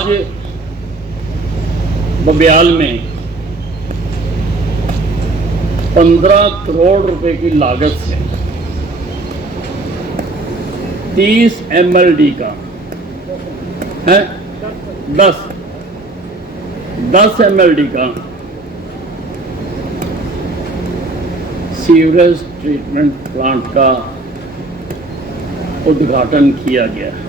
आज बबियाल में 15 करोड़ रुपए की लागत से 30 MLD का है, 10 MLD का सीवरेज ट्रीटमेंट प्लांट का उद्घाटन किया गया है।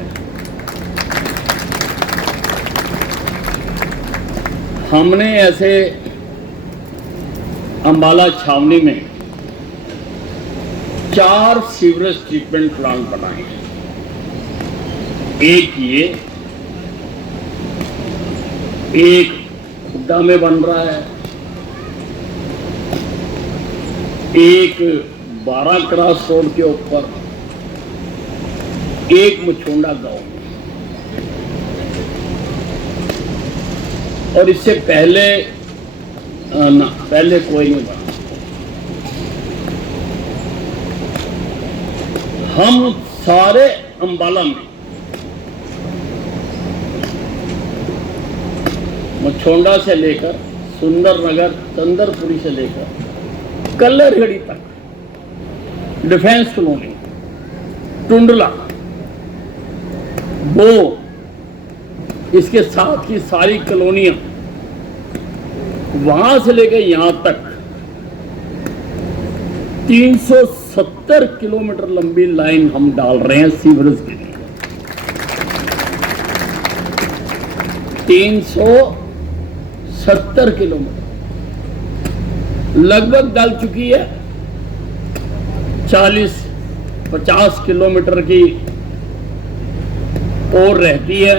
हमने ऐसे अंबाला छावनी में 4 सीवरेज ट्रीटमेंट प्लांट बनाए हैं। एक ये, एक खुड्डा में बन रहा है, एक 12 क्रॉस रोड के ऊपर, एक मुछोंडा गांव में। और इससे पहले पहले कोई नहीं बना। हम सारे अंबाला में मुछोंडा से लेकर सुंदरनगर, चंदरपुरी से लेकर कल्लरगढ़ी तक, डिफेंस कॉलोनी, टुंडला, वो इसके साथ की सारी कॉलोनियां, वहां से लेकर यहां तक 370 किलोमीटर लंबी लाइन हम डाल रहे हैं सीवरेज के लिए। 370 किलोमीटर लगभग डल चुकी है। 40-50 किलोमीटर की और रहती है,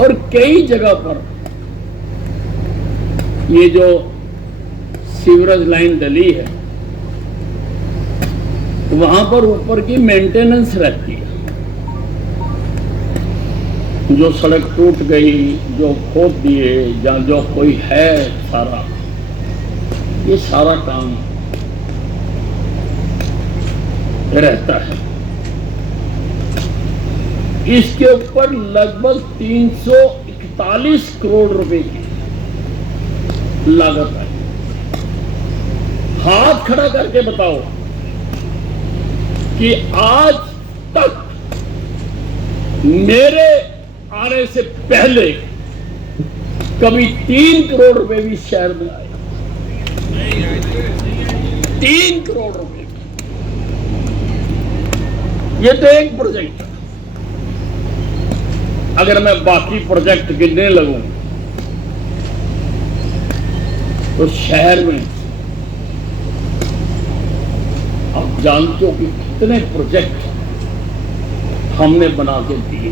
और कई जगह पर ये जो सीवरेज लाइन डली है वहां पर ऊपर की मेंटेनेंस रहती है। जो सड़क टूट गई, जो खोद दिए, या जो कोई है सारा, ये सारा काम रहता है। इसके ऊपर लगभग 341 करोड़ रुपए की लागत आई। हाथ खड़ा करके बताओ कि आज तक मेरे आने से पहले कभी 3 करोड़ रुपए भी शहर में आए। 3 करोड़ रुपए, ये तो एक प्रोजेक्ट है। अगर मैं बाकी प्रोजेक्ट गिनने लगूं तो शहर में आप जानते हो कि कितने प्रोजेक्ट हमने बना के दिए।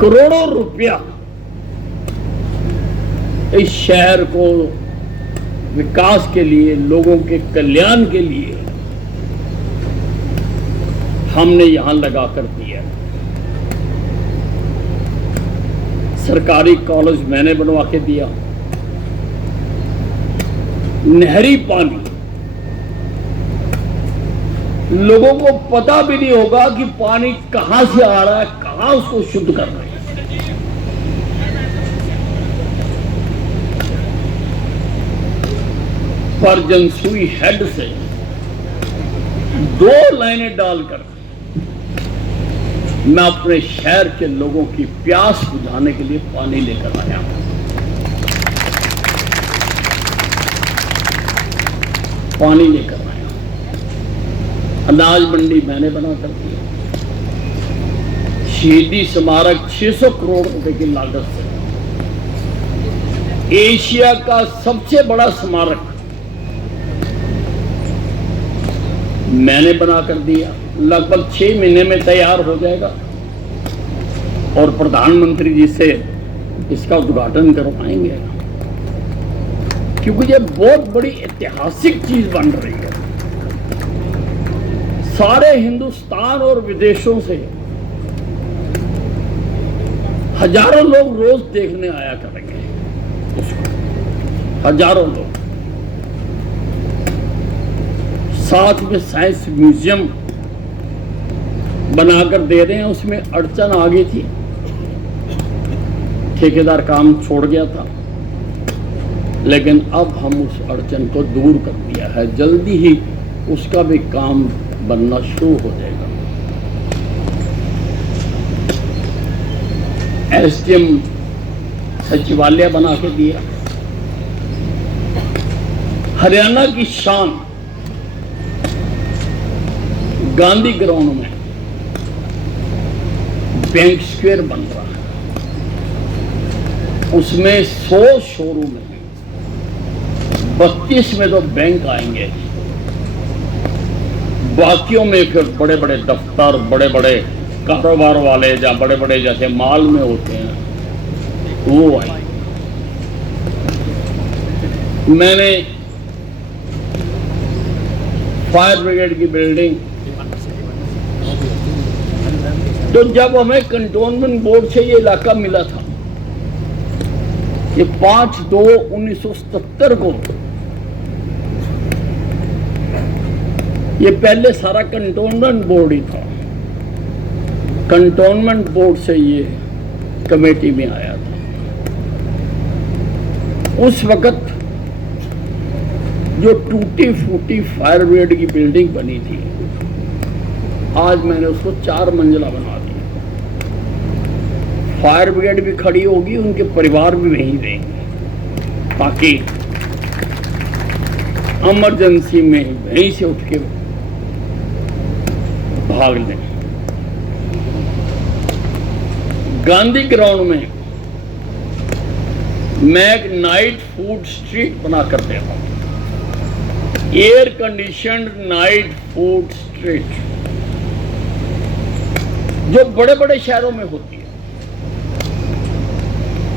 करोड़ों रुपया इस शहर को विकास के लिए, लोगों के कल्याण के लिए हमने यहां लगा कर दिया। सरकारी कॉलेज मैंने बनवा के दिया। नहरी पानी, लोगों को पता भी नहीं होगा कि पानी कहां से आ रहा है, कहां उसको शुद्ध कर रहे हैं। पर जनसुई हेड से 2 लाइनें डालकर मैं अपने शहर के लोगों की प्यास बुझाने के लिए पानी लेकर आया हूं। पानी लेकर आया। अनाज मंडी मैंने बना कर दी। शहीदी स्मारक 600 करोड़ रुपए की लागत से एशिया का सबसे बड़ा स्मारक मैंने बना कर दिया। लगभग 6 महीने में तैयार हो जाएगा और प्रधानमंत्री जी से इसका उद्घाटन करवाएंगे, क्योंकि ये बहुत बड़ी ऐतिहासिक चीज बन रही है। सारे हिंदुस्तान और विदेशों से हजारों लोग रोज देखने आया करेंगे उसको, हजारों लोग। साथ में साइंस म्यूजियम बनाकर दे रहे हैं, उसमें अड़चन आ गई थी, ठेकेदार काम छोड़ गया था, लेकिन अब हम उस अड़चन को दूर कर दिया है। जल्दी ही उसका भी काम बनना शुरू हो जाएगा। एसडीएम सचिवालय बना के दिया। हरियाणा की शान गांधी ग्राउंड में बैंक स्क्वायर बन रहा है, उसमें 100 शोरूम है, 32 में तो बैंक आएंगे, बाकियों में फिर बड़े बड़े दफ्तर, बड़े बड़े कारोबार वाले या बड़े बड़े जैसे माल में होते हैं वो आए। मैंने फायर ब्रिगेड की बिल्डिंग, तो जब हमें कंटोनमेंट बोर्ड से ये इलाका मिला था, ये 5/2/1977 को, ये पहले सारा कंटोनमेंट बोर्ड ही था। कंटोनमेंट बोर्ड से ये कमेटी में आया था। उस वक्त जो टूटी फूटी फायर ब्रिगेड की बिल्डिंग बनी थी, आज मैंने उसको 4 मंजिला बना दिया। फायर ब्रिगेड भी खड़ी होगी, उनके परिवार भी वहीं रहेंगे, ताकि इमरजेंसी में वहीं से उठ के भाग लें। गांधी ग्राउंड में मैं एक नाइट फूड स्ट्रीट बना कर दे रहा हूं, air conditioned night food street, जो बड़े बड़े शहरों में होती है,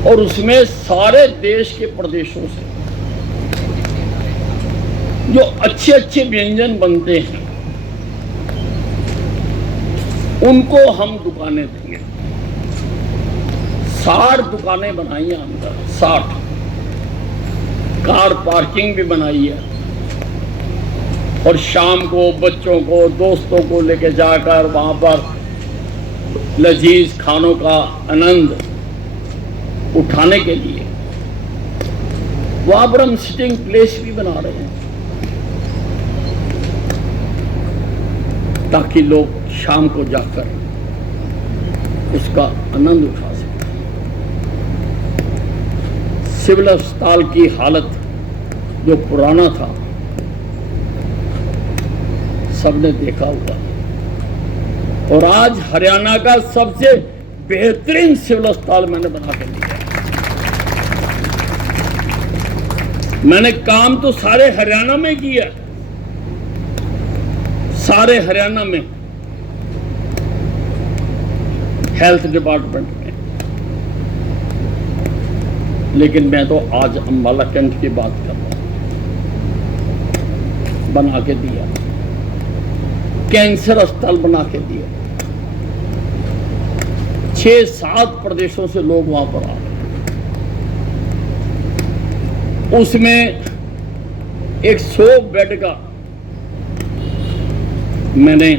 और उसमें सारे देश के प्रदेशों से जो अच्छे अच्छे व्यंजन बनते हैं उनको हम दुकानें देंगे। 60 दुकानें बनाई हैं अंदर, 60 कार पार्किंग भी बनाई है, और शाम को बच्चों को, दोस्तों को लेके जाकर वहां पर लजीज खानों का आनंद उठाने के लिए वहां पर हम सिटिंग प्लेस भी बना रहे हैं, ताकि लोग शाम को जाकर उसका आनंद उठा सकें। सिविल अस्पताल की हालत जो पुराना था, सबने देखा हुआ, और आज हरियाणा का सबसे बेहतरीन सिविल अस्पताल मैंने बना के दिया। मैंने काम तो सारे हरियाणा में किया, सारे हरियाणा में हेल्थ डिपार्टमेंट में, लेकिन मैं तो आज अंबाला कैंट की बात कर रहा हूं। बना के दिया, कैंसर अस्पताल बना के दिया, 6-7 प्रदेशों से लोग वहां पर आ रहे, उसमें एक 100 बेड का मैंने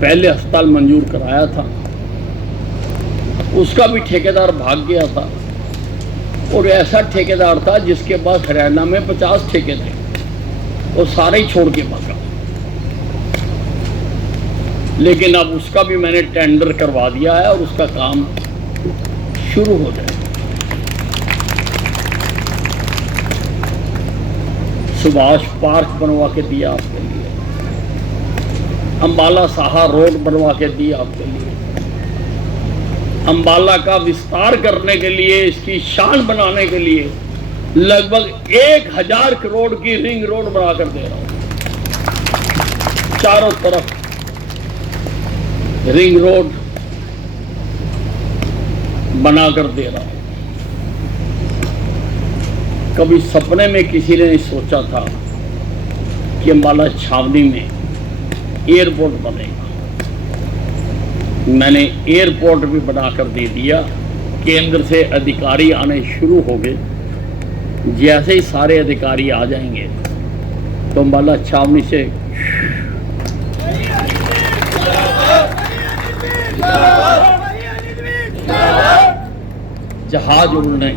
पहले अस्पताल मंजूर कराया था, उसका भी ठेकेदार भाग गया था, और ऐसा ठेकेदार था जिसके पास हरियाणा में 50 ठेके थे, वो सारे ही छोड़ के भागा। लेकिन अब उसका भी मैंने टेंडर करवा दिया है, और उसका काम शुरू हो जाएगा। सुभाष पार्क बनवा के दिया आपके लिए, अंबाला साहा रोड बनवा के दिया आपके लिए, अंबाला का विस्तार करने के लिए, इसकी शान बनाने के लिए लगभग 1000 करोड़ की रिंग रोड बनाकर दे रहा हूं। चारों तरफ रिंग रोड बनाकर दे रहा हूं। कभी सपने में किसी ने नहीं सोचा था कि अंबाला छावनी में एयरपोर्ट बनेगा। मैंने एयरपोर्ट भी बनाकर दे दिया। केंद्र से अधिकारी आने शुरू हो गए। जैसे ही सारे अधिकारी आ जाएंगे तो अंबाला छावनी से जहाज उड़ने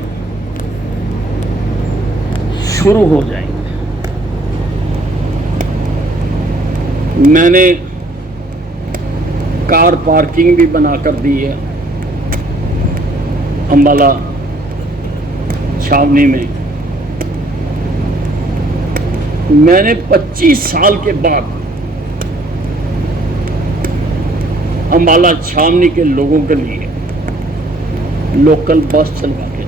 शुरू हो जाएंगे। मैंने कार पार्किंग भी बनाकर दी है अंबाला छावनी में। मैंने 25 साल के बाद अंबाला छावनी के लोगों के लिए लोकल बस चलवा के,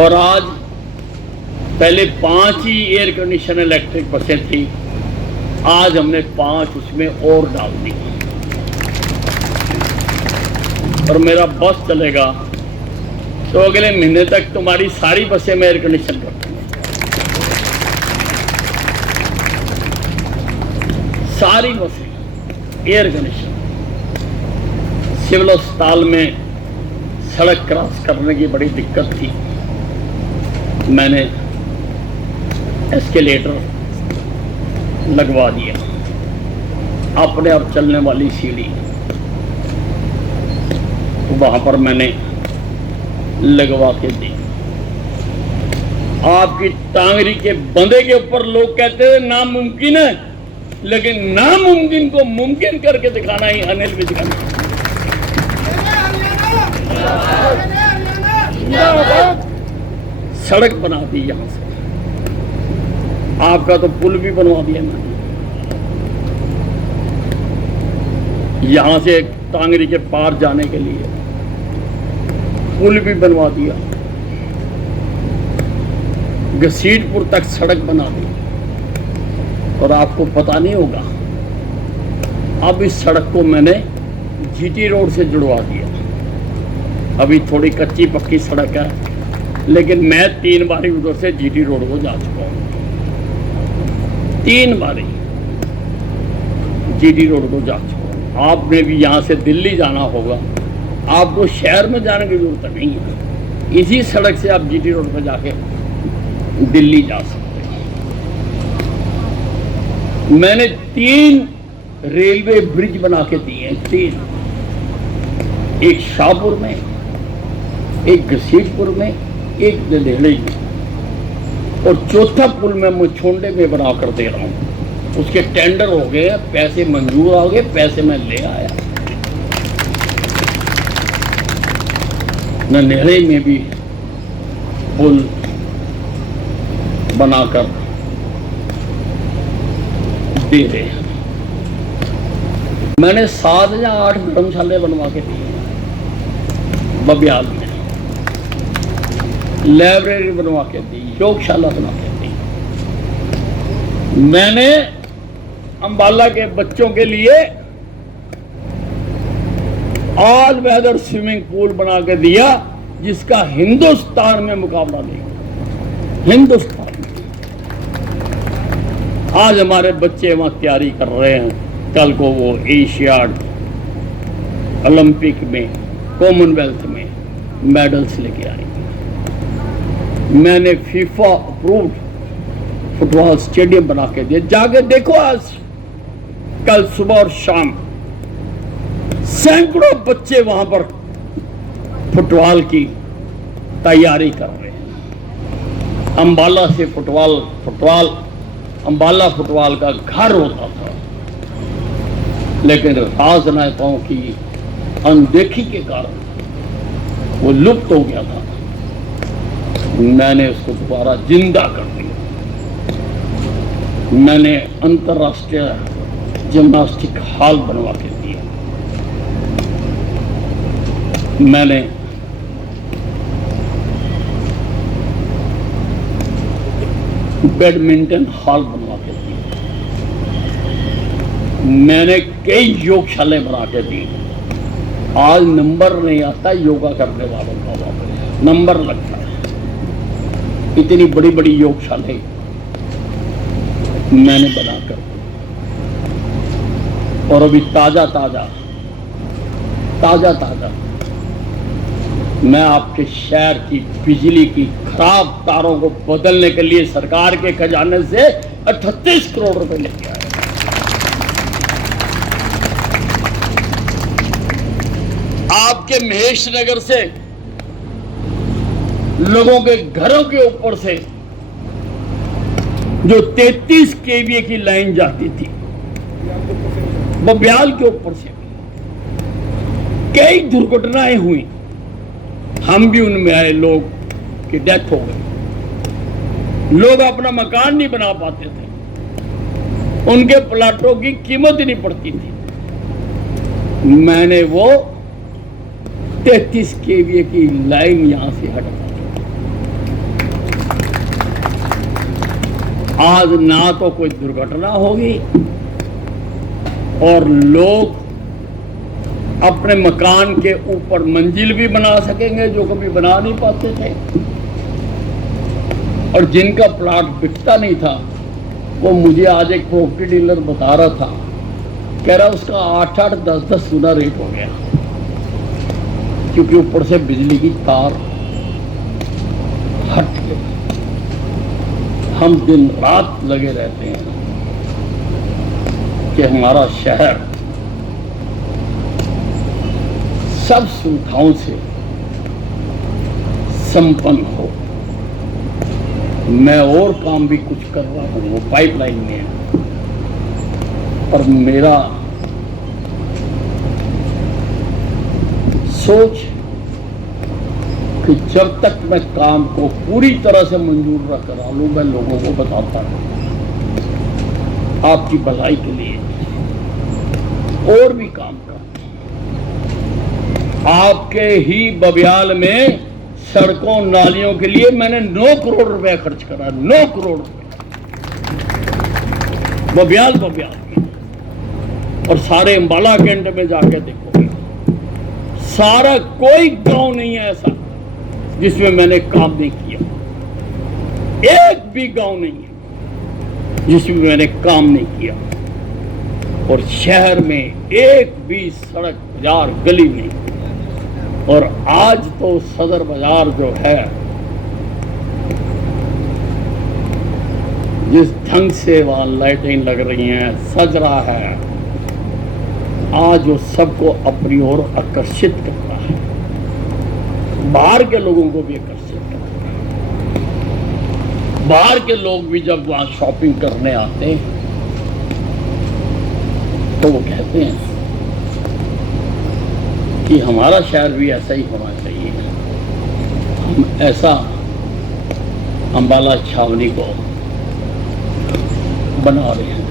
और आज पहले 5 ही एयर कंडीशन इलेक्ट्रिक बसें थी, आज हमने 5 उसमें और डाल दी। और मेरा बस चलेगा तो अगले महीने तक तुम्हारी सारी बसें में एयर कंडीशन कर दूंगा। सारी बसें एयर कंडीशन। सिविल अस्पताल में सड़क क्रॉस करने की बड़ी दिक्कत थी, मैंने एस्केलेटर लगवा दिया, अपने आप चलने वाली सीढ़ी तो वहां पर मैंने लगवा के दी। आपकी टांगरी के बंदे के ऊपर लोग कहते हैं नामुमकिन है, लेकिन नामुमकिन को मुमकिन करके दिखाना ही अनिल विज का सड़क बना दी यहां से, आपका तो पुल भी बनवा दिया मैंने, यहां से टांगरी के पार जाने के लिए पुल भी बनवा दिया, घसीटपुर तक सड़क बना दी। और आपको पता नहीं होगा, अब इस सड़क को मैंने जीटी रोड से जुड़वा दिया। अभी थोड़ी कच्ची पक्की सड़क है, लेकिन मैं 3 बारी उधर से जीटी रोड को जा चुका हूं, 3 बारी जीटी रोड को जा चुका हूं। आपने भी यहां से दिल्ली जाना होगा, आपको शहर में जाने की जरूरत नहीं है, इसी सड़क से आप जीटी रोड पर जाके दिल्ली जा सकते हैं। मैंने 3 रेलवे ब्रिज बना के दिए हैं, 3, एक शाहपुर में, एक घसीटपुर में, एक ददेहड़ी में, और चौथा पुल मैं मुछोंडे में बना कर दे रहा हूं। उसके टेंडर हो गए, पैसे मंजूर हो गए, पैसे मैं ले आया। नन्हेरे में भी पुल बनाकर दे रहे हैं। मैंने 7 या 8 धर्मशाले बनवा के दिए बबियाल में, लाइब्रेरी बनवा के दी, योगशाला बना के दी। मैंने अंबाला के बच्चों के लिए ऑल वेदर स्विमिंग पूल बना के दिया, जिसका हिंदुस्तान में मुकाबला नहीं, हिंदुस्तान में। आज हमारे बच्चे वहां तैयारी कर रहे हैं, कल को वो एशियाड, ओलंपिक में, कॉमनवेल्थ में मेडल्स लेके आएंगे। मैंने फीफा अप्रूव्ड फुटबॉल स्टेडियम बना के दिया, जाके देखो। आज कल सुबह और शाम सैकड़ों बच्चे वहां पर फुटबॉल की तैयारी कर रहे हैं। अंबाला से फुटबॉल अंबाला फुटबॉल का घर होता था, लेकिन राजनेताओं की अनदेखी के कारण वो लुप्त हो गया था। मैंने उसको दोबारा जिंदा कर दिया। मैंने अंतर्राष्ट्रीय जिम्नास्टिक हॉल बनवा के दिया। मैंने बैडमिंटन हॉल बनवा के दिए। मैंने कई योगशालाएं बना के दी। आज नंबर नहीं आता योगा करने वालों का, नंबर लगता है। इतनी बड़ी बड़ी योगशालाएं मैंने बनाकर, और अभी ताजा मैं आपके शहर की बिजली की खराब तारों को बदलने के लिए सरकार के खजाने से 38 करोड़ रुपए लेके आया। आपके महेश नगर से लोगों के घरों के ऊपर से जो 33 केवीए की लाइन जाती थी, बब्याल के ऊपर से कई दुर्घटनाएं हुई। हम भी उनमें आए, लोग की डेथ हो गई, लोग अपना मकान नहीं बना पाते थे, उनके प्लाटों की कीमत ही नहीं पड़ती थी। मैंने वो 33 केवीए की लाइन यहां से हटा। आज ना तो कोई दुर्घटना होगी और लोग अपने मकान के ऊपर मंजिल भी बना सकेंगे जो कभी बना नहीं पाते थे। और जिनका प्लॉट बिकता नहीं था, वो मुझे आज एक प्रॉपर्टी डीलर बता रहा था, कह रहा उसका 8-8, 10-10 गुना रेट हो गया, क्योंकि ऊपर से बिजली की तार हट गई। हम दिन रात लगे रहते हैं कि हमारा शहर सब सुविधाओं से संपन्न हो। मैं और काम भी कुछ कर रहा हूं, वो पाइपलाइन में है, पर मेरा सोच कि जब तक मैं काम को पूरी तरह से मंजूर न करा लूं, मैं लोगों को बताता हूं आपकी भलाई के लिए और भी काम कर। आपके ही बब्याल में सड़कों नालियों के लिए मैंने 9 करोड़ रुपए खर्च करा, 9 करोड़ रुपए बब्याल में। और सारे अंबाला कैंट में जाके देखोगे, सारा कोई गांव नहीं है ऐसा जिसमें मैंने काम नहीं किया। एक भी गांव नहीं है जिसमें मैंने काम नहीं किया। और शहर में एक भी सड़क, बाजार, गली नहीं। और आज तो सदर बाजार जो है, जिस ढंग से वहां लाइटें लग रही हैं, सज रहा है, आज वो सबको अपनी ओर आकर्षित करता है, बाहर के लोगों को भी आकर्षित करता है। बाहर के लोग भी जब वहां शॉपिंग करने आते हैं तो वो कहते हैं कि हमारा शहर भी ऐसा ही होना चाहिए। हम ऐसा अंबाला छावनी को बना रहे हैं।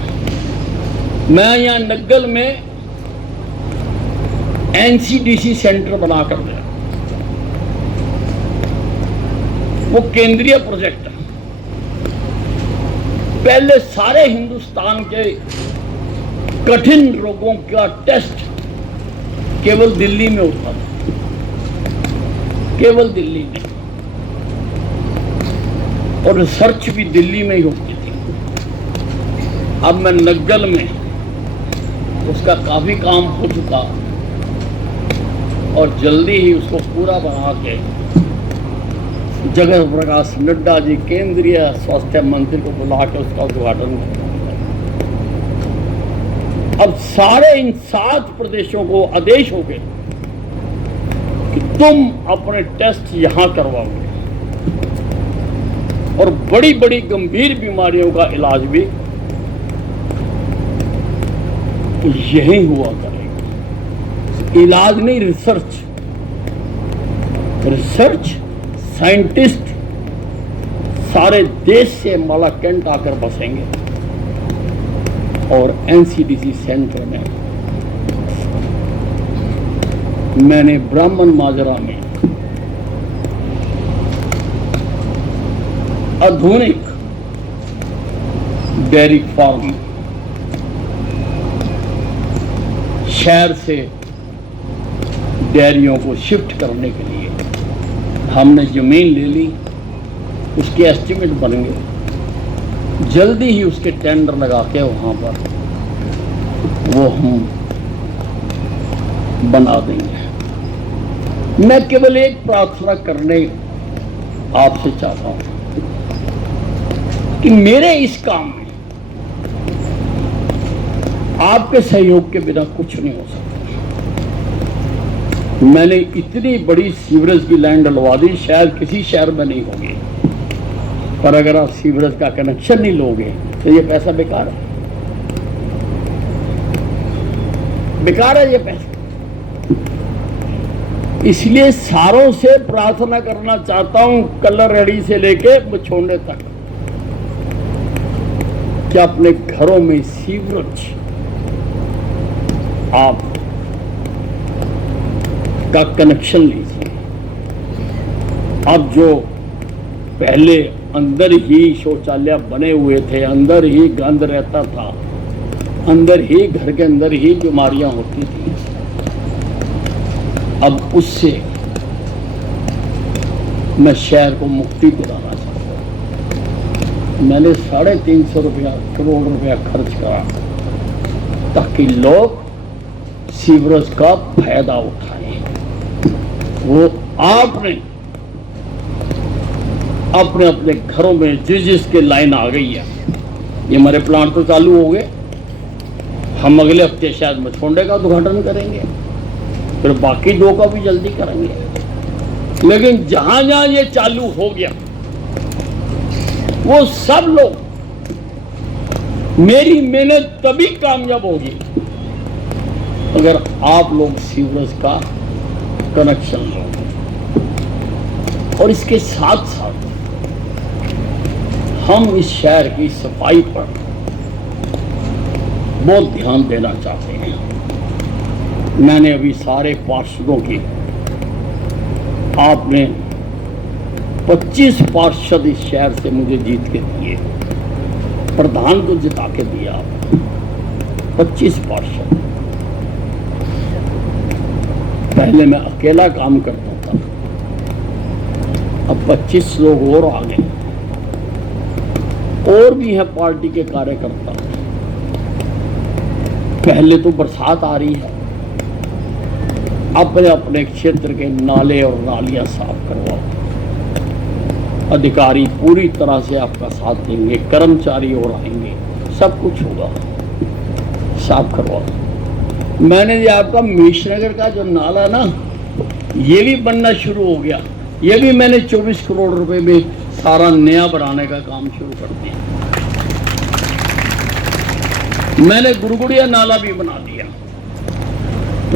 मैं यहाँ नग्गल में एनसीडीसी सेंटर बनाकर दिया। वो केंद्रीय प्रोजेक्ट है। पहले सारे हिंदुस्तान के कठिन रोगों का टेस्ट केवल दिल्ली में होता था, केवल दिल्ली में, और रिसर्च भी दिल्ली में ही होती थी। अब मैं नग्गल में उसका काफी काम हो चुका और जल्दी ही उसको पूरा बना के जगत प्रकाश नड्डा जी केंद्रीय स्वास्थ्य मंत्री को बुला के उसका उद्घाटन करेंगे। अब सारे इन 7 प्रदेशों को आदेश हो गए कि तुम अपने टेस्ट यहां करवाओगे और बड़ी बड़ी गंभीर बीमारियों का इलाज भी यही हुआ करेगा। इलाज नहीं, रिसर्च। रिसर्च साइंटिस्ट सारे देश से अंबाला कैंट आकर बसेंगे और एनसीडीसी सेंटर में मैंने ब्राह्मण माजरा में आधुनिक डेयरी फार्म शहर से डेयरियों को शिफ्ट करने के लिए हमने जमीन ले ली, उसके एस्टीमेट बन गए। जल्दी ही उसके टेंडर लगा के वहां पर वो हम बना देंगे। मैं केवल एक प्रार्थना करने आपसे चाहता हूं कि मेरे इस काम में आपके सहयोग के बिना कुछ नहीं हो सकता। मैंने इतनी बड़ी सीवरेज की लाइन डलवा दी, शायद किसी शहर में नहीं होगी, पर अगर आप सीवरेज का कनेक्शन नहीं लोगे तो ये पैसा बेकार है, बेकार है ये पैसा। इसलिए सारों से प्रार्थना करना चाहता हूं, कल्लरहड़ी से लेके मछोंडे तक, कि अपने घरों में सीवरेज आप का कनेक्शन लीजिए। अब जो पहले अंदर ही शौचालय बने हुए थे, अंदर ही गंद रहता था, अंदर ही घर के अंदर ही बीमारियां होती थी, अब उससे मैं शहर को मुक्ति दिलाना चाहता हूं। मैंने 350 करोड़ रुपया खर्च करा ताकि लोग सीवरेज का फायदा उठाएं। वो आपने अपने अपने घरों में जिसके लाइन आ गई है, ये हमारे प्लांट तो चालू हो गए, हम अगले हफ्ते शायद मछोंडे का उद्घाटन करेंगे, फिर बाकी 2 का भी जल्दी करेंगे। लेकिन जहां जहां ये चालू हो गया, वो सब लोग, मेरी मेहनत तभी कामयाब होगी अगर आप लोग सीवरेज का कनेक्शन लोगे। और इसके साथ साथ हम इस शहर की सफाई पर बहुत ध्यान देना चाहते हैं। मैंने अभी सारे पार्षदों की, आपने 25 पार्षद इस शहर से मुझे जीत के दिए, प्रधान को जिता के दिया आप 25 पार्षद। पहले मैं अकेला काम करता था, अब 25 लोग और आ गए, और भी हैं पार्टी के कार्यकर्ता। पहले तो बरसात आ रही है, अपने अपने क्षेत्र के नाले और नालियां साफ करवाओ, अधिकारी पूरी तरह से आपका साथ देंगे, कर्मचारी और आएंगे, सब कुछ होगा, साफ करवाओ। मैंने ये आपका मीशनगर का जो नाला ना, ये भी बनना शुरू हो गया, ये भी मैंने 24 करोड़ रुपए में सारा नया बनाने का काम शुरू कर दिया। मैंने गुड़गुड़िया नाला भी बना दिया,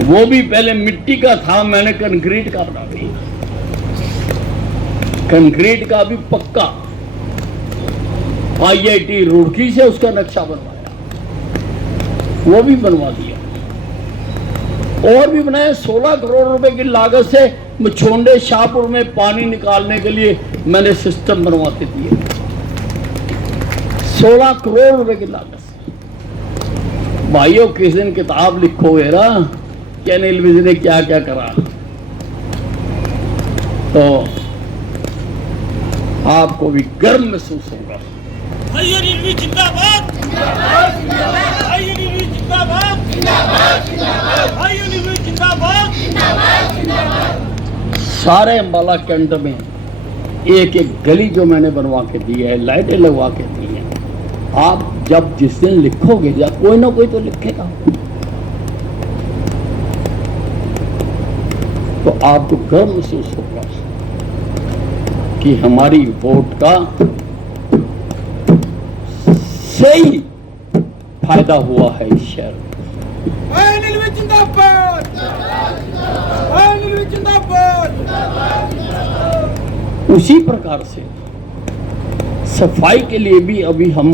वो भी पहले मिट्टी का था, मैंने कंक्रीट का बना दिया, कंक्रीट का भी पक्का IIT रुड़की से उसका नक्शा बनवाया, वो भी बनवा दिया। और भी बनाया, 16 करोड़ रुपए की लागत से मछोंडे शाहपुर में पानी निकालने के लिए मैंने सिस्टम बनवाते दिए, 16 करोड़ रुपए की लागत से। भाइयों, किस दिन किताब लिखोगे ना कि अनिल विज ने क्या क्या करा, तो आपको भी गर्व महसूस होगा। जिंदाबाद, सारे अम्बाला कैंट में एक एक गली जो मैंने बनवा के दी है, लाइटें लगवा के दी हैं। आप जब जिस दिन लिखोगे, या कोई ना कोई तो लिखेगा, तो आपको गर्व महसूस होगा कि हमारी वोट का सही फायदा हुआ है इस शहर में। उसी प्रकार से सफाई के लिए भी अभी हम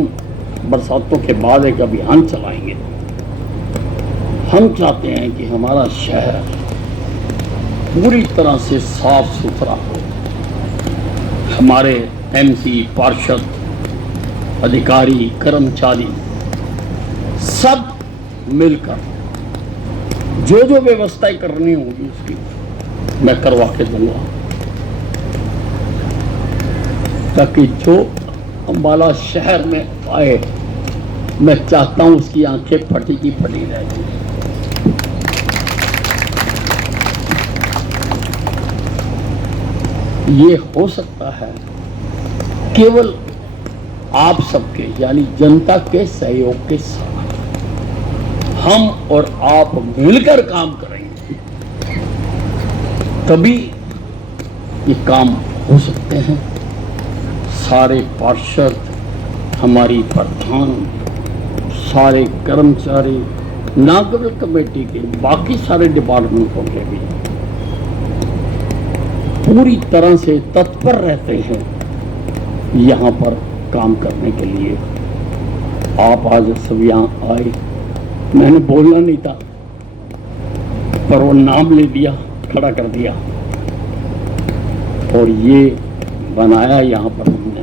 बरसातों के बाद एक अभियान चलाएंगे। हम चाहते हैं कि हमारा शहर पूरी तरह से साफ सुथरा हो। हमारे MC, पार्षद, अधिकारी, कर्मचारी सब मिलकर जो जो व्यवस्थाएं करनी होगी उसकी मैं करवा के दूंगा, ताकि जो अम्बाला शहर में आए, मैं चाहता हूं उसकी आंखें फटी की फटी रहेंगी। ये हो सकता है केवल आप सबके, यानी जनता के सहयोग के साथ। हम और आप मिलकर काम करेंगे तभी ये काम हो सकते हैं। सारे पार्षद, हमारी प्रधान, सारे कर्मचारी, नागरिक कमेटी के बाकी सारे डिपार्टमेंटों के भी पूरी तरह से तत्पर रहते हैं यहाँ पर काम करने के लिए। आप आज सब यहाँ आए, मैंने बोलना नहीं था पर वो नाम ले दिया, खड़ा कर दिया और ये बनाया यहाँ पर हमने।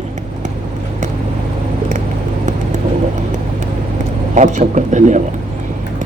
आप सबका धन्यवाद।